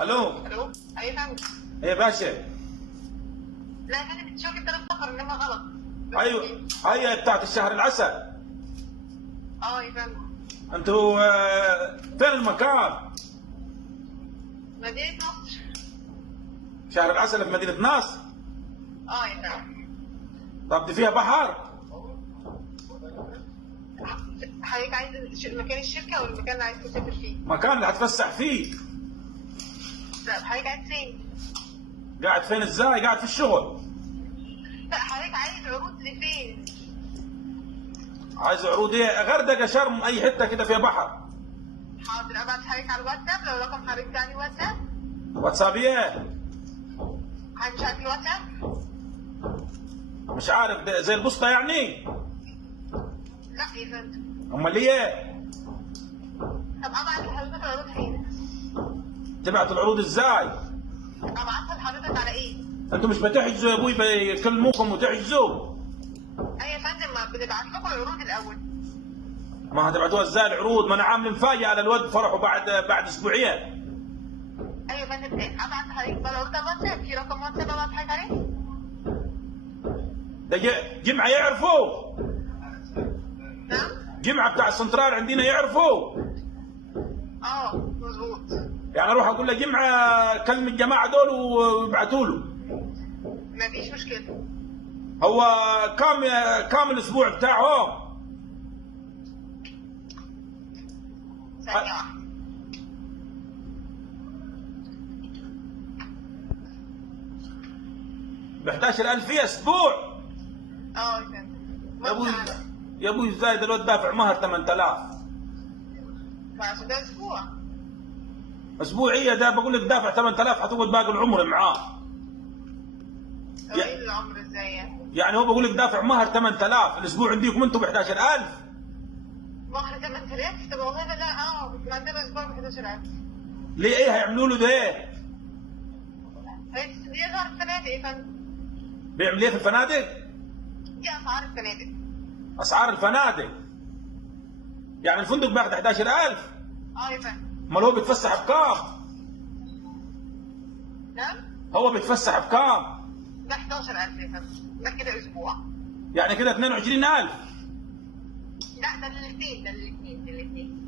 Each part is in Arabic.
الو. الو. اي فندم. ايه يا باشا. لا يا فندم انت شوفي التليفون صفر انما غلط. ايوه هي بتاعت الشهر العسل. يا فندم. انتوا فين المكان؟ مدينة نصر. شهر العسل في مدينة نصر. يا فندم. طب دي فيها بحر؟ حضرتك عايز مكان الشركة ولا المكان اللي عايز تسافر فيه؟ مكان اللي هتفسح فيه. لا حضرتك عايز فين؟ قاعد فين ازاي؟ قاعد في الشغل. لا حضرتك عايز عروض لفين؟ عايز عروض ايه؟ غردقة، شرم، اي حتة كده فيها بحر. حاضر ابعت حضرتك على الواتساب لو رقم حضرتك بتاعي واتساب. واتساب ايه؟ حضرتك مش عارف الواتساب؟ مش عارف، ده زي البوسطة يعني؟ لا يا فندم. امال ايه؟ طب ابعت لحضرتك العروض فين؟ تبعتوا العروض ازاي؟ ابعتها لحضرتك على ايه؟ انتوا مش بتحجزوا يا ابوي، بيكلموكم وتحجزوا؟ اي يا فندم ما بنبعت لكم العروض الاول. ما هتبعتوها ازاي العروض؟ ما انا عامل مفاجأة للواد فرحوا بعد اسبوعين. ايوه يا فندم ابعت لحضرتك بقى العروض على الواتساب، في رقم واتساب ابعت حضرتك عليه؟ ده جمعة يعرفوا؟ نعم؟ جمعة بتاع السنترال عندنا يعرفوا؟ مظبوط. يعني اروح اقول له جمعة كلم الجماعة دول ويبعتوا له. مفيش مشكلة. هو كام الاسبوع بتاعهم؟ ثانية واحدة. ب 11,000 في اسبوع. يا فندم. يا ابوي يا ابوي ازاي ده الواد دافع مهر 8000. عشان ده اسبوع. اسبوعية ده بقول لك دافع 8000 هتقعد باقي العمر معاه. ايه العمر ازاي يعني؟ يعني هو بقول لك دافع مهر 8000، الاسبوع عندكم انتم ب 11,000. مهر 8000؟ طب والله لا عندنا اسبوع ب 11000. ليه ايه هيعملوا له ده ايه؟ دي اسعار الفنادق يا فندم. بيعمل ايه في الفنادق؟ دي اسعار الفنادق. اسعار الفنادق. يعني الفندق بياخد 11,000. يا فندم. امال هو بيتفسح بكام؟ نعم؟ هو بيتفسح بكام؟ ده 11000 يا فندم، ده كده اسبوع. يعني كده 22,000. لا ده الاثنين.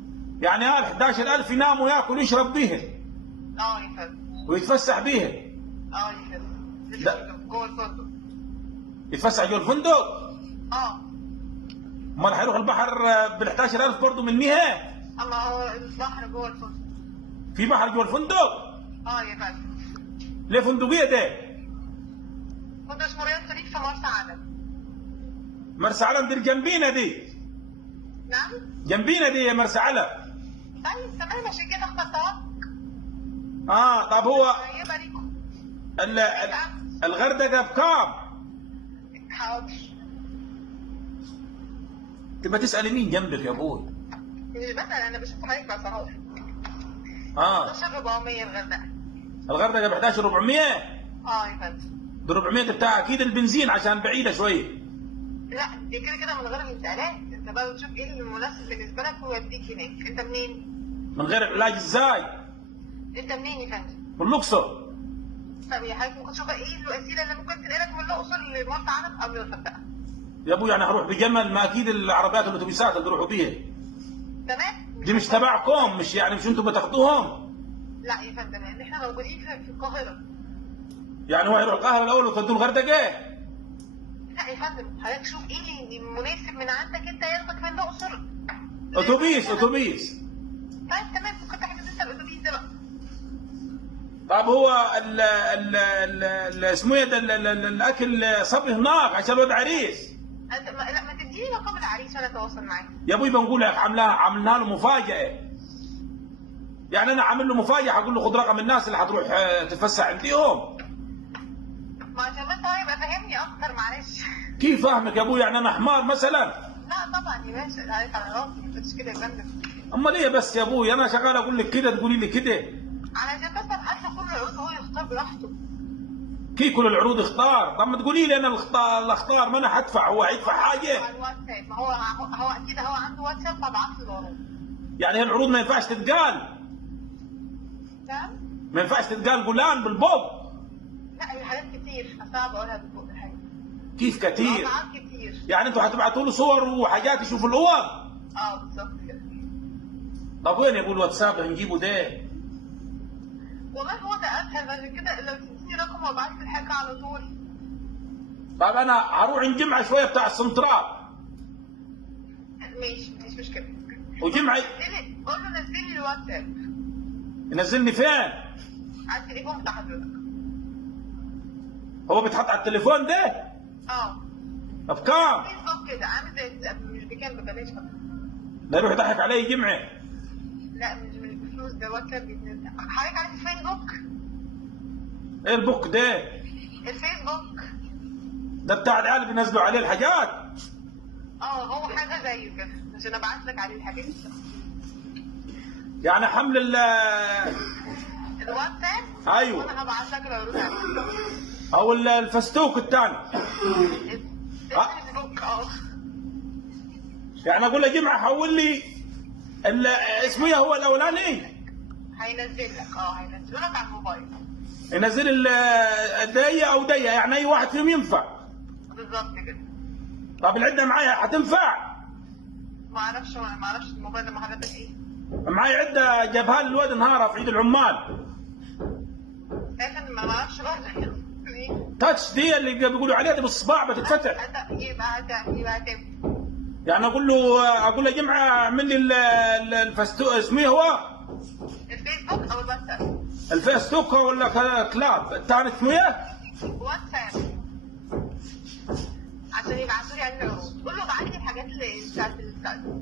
يعني 11,000 ينام وياكل ويشرب بيها. يا فندم. ويتفسح بيها. يا فندم. لا. جوه الفندق. يتفسح جوه الفندق؟ امال هيروح البحر بال 11,000 برضه من ميها؟ اما هو البحر جوه الفندق. في بحر جوه الفندق؟ يا فندم. ليه فندقية ده؟ فندق اسمه رياض شريف في مرسى علم. مرسى علم دي جنبينا دي. نعم؟ جنبينا دي يا مرسى علم. طيب تمام عشان كده اخترتها. طب هو قريبة ليكم. الغردقة بكام؟ حاضر. تبقى تسألي مين جنبك يا ابوي؟ مش بسأل، انا بشوف حضرتك بصراحة. 11400 الغردقة. الغردقة ب 11400؟ يا فندم. ده 400 بتاع اكيد البنزين عشان بعيدة شوية. لا دي كده من غير الانتقالات، انت بقى بتشوف ايه المناسب بالنسبة لك ويوديك هناك. انت منين؟ من غير العلاج ازاي؟ انت منين يا فندم؟ من الاقصر. طب يا حضرتك ممكن تشوف ايه الوسيلة اللي ممكن تنقلك من الاقصر لمرسى علم او للغردقة؟ يا ابوي انا هروح بجمل، ما اكيد العربيات والاتوبيسات اللي بيروحوا بيها. تمام؟ دي مش تبعكم، مش يعني مش انتم بتاخدوهم؟ لا يا فندم لان احنا موجودين في القاهرة. يعني هو هيروح القاهرة الاول وتودوه الغردقة؟ لا يا فندم حضرتك شوف ايه اللي مناسب من عندك انت ياخدك من الاقصر. اتوبيس. طيب تمام ممكن تحجز انت الاتوبيس ده بقى. طب هو اسمه ايه ده الاكل صبي هناك عشان الواد عريس؟ لا ما تديني رقم العريس وانا اتواصل معاه. يا ابوي بنقول لك عملنا له مفاجأة. يعني انا عامل له مفاجأة، هقول له خد رقم الناس اللي هتروح تتفسح عنديهم. ما عشان بس هو يبقى فاهمني اكتر معلش. كيف فاهمك يا ابوي؟ يعني انا حمار مثلا؟ لا طبعا يا باشا عليك على راسي، ما تقولش كده يا فندم. امال ايه بس يا ابوي؟ انا شغال اقول لك كده تقولي لي كده. علشان بس ابعت له كل العروض هو يختار براحته. كيف كل العروض اختار؟ طب ما تقولي لي انا الاختار، ما انا هدفع، هو هيدفع حاجه؟ على الواتساب، ما هو اكيد هو عنده واتساب فابعت له العروض. يعني هي العروض ما ينفعش تتقال؟ نعم. ما ينفعش تتقال جولان بالبوق. لا هي حاجات كتير صعب اقولها بالبق الحقيقة. كيف كتير؟ قطعات كتير. يعني انتوا هتبعتوا له صور وحاجات يشوفوا الاوض؟ بالظبط كده. طب وين يا ابو الواتساب هنجيبه ده؟ والله هو ده اسهل بعد كده لو تديني رقم وابعت لي الحاجة على طول. طب انا هروح الجمعه شويه بتاع السنترال. ماشي مفيش مشكلة. وجمعه قول له نزل لي الواتساب. ينزلني فين؟ على التليفون بتاع حضرتك. هو بيتحط على التليفون ده؟ طب كام؟ فيسبوك كده عامل زي مش بكام ببلاش بقى. ده يروح يضحك علي جمعه. لا مش بفلوس، ده واتساب بيتنزل. حضرتك عارف الفيسبوك؟ ايه البوك ده؟ الفيسبوك ده بتاع العيال بينزلوا عليه الحاجات. هو حاجه زيه كده عشان ابعت لك عليه الحاجات. يعني حمل الواتساب. ايوه. وانا هبعت لك لو رد عليك. او الفستوك الثاني. الفيسبوك. يعني اقول له جمعه حول لي اسمه ايه هو الاولاني؟ هينزل لك هينزل لك على الموبايل. ينزل الدقيقه او دقيقه، يعني اي واحد فيهم ينفع. بالظبط كده. طب العده معايا هتنفع؟ ما اعرفش الموبايل ده حضرتك ايه؟ معايا عده جابها لي الواد نهارها في عيد العمال. لكن ما اعرفش برضه. تاتش دي اللي بيقولوا عليها دي بالصباع بتتفتح. يبقى يعني اقول له جمعه اعمل لي الفستوك اسمه هو؟ الفيسبوك او الواتساب؟ الفيسبوك ولا كلاب الثاني اسمه ايه؟ واتساب. عشان يبعتوا لي عليه العروض. قول له ابعت لي الحاجات اللي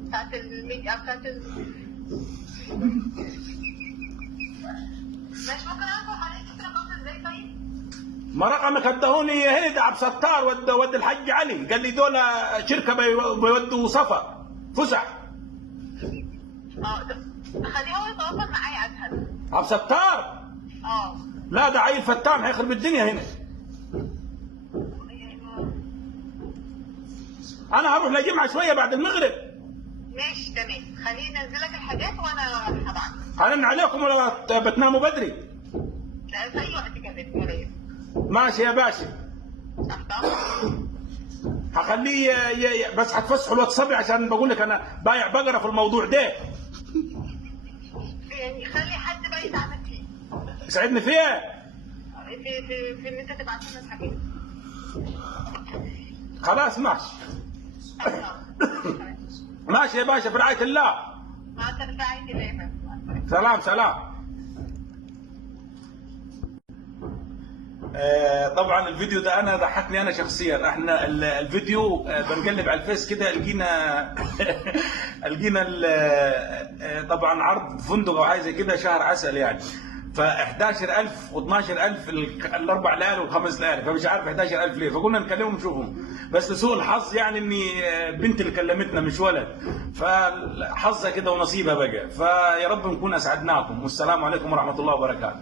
بتاعت الميك اب بتاعت مش ممكن اعرف عليك رقم ازاي طيب؟ ما رقمك ادهوني هنا عبد ستار ود الحج علي، قال لي دول شركه بيودوا سفر فسح. خليه هو يتواصل معايا اسهل. عبد ستار؟ لا ده عيل فتان هيخرب الدنيا هنا. انا هروح لجمعه شويه بعد المغرب. ماشي تمام، خليه ينزل لك الحاجات وانا هبعت. هرن عليكم ولا بتناموا بدري؟ لا في اي وقت كده. ماشي يا باشا. هخليه بس هتفسحوا الواتساب عشان بقول لك انا بايع بقره في الموضوع ده. يعني خلي حد بقى يساعدك فيه. يساعدني فيه؟ في ان انت تبعت لنا الحاجات. خلاص ماشي. ماشي يا باشا، في رعاية الله. مع رعاية الله. سلام سلام. طبعا الفيديو ده انا ضحكني انا شخصيا. احنا الفيديو بنقلب على الفيس كده لقينا لقينا طبعا عرض فندق او حاجه زي كده شهر عسل يعني، ف 11,000 و12,000 الاربع ليالي والخمس ليالي، فمش عارف 11,000 ليه، فقلنا نكلمهم نشوفهم. بس لسوء الحظ يعني اني بنت اللي كلمتنا مش ولد، فحظها كده ونصيبها بقى. فيا رب نكون اسعدناكم، والسلام عليكم ورحمه الله وبركاته.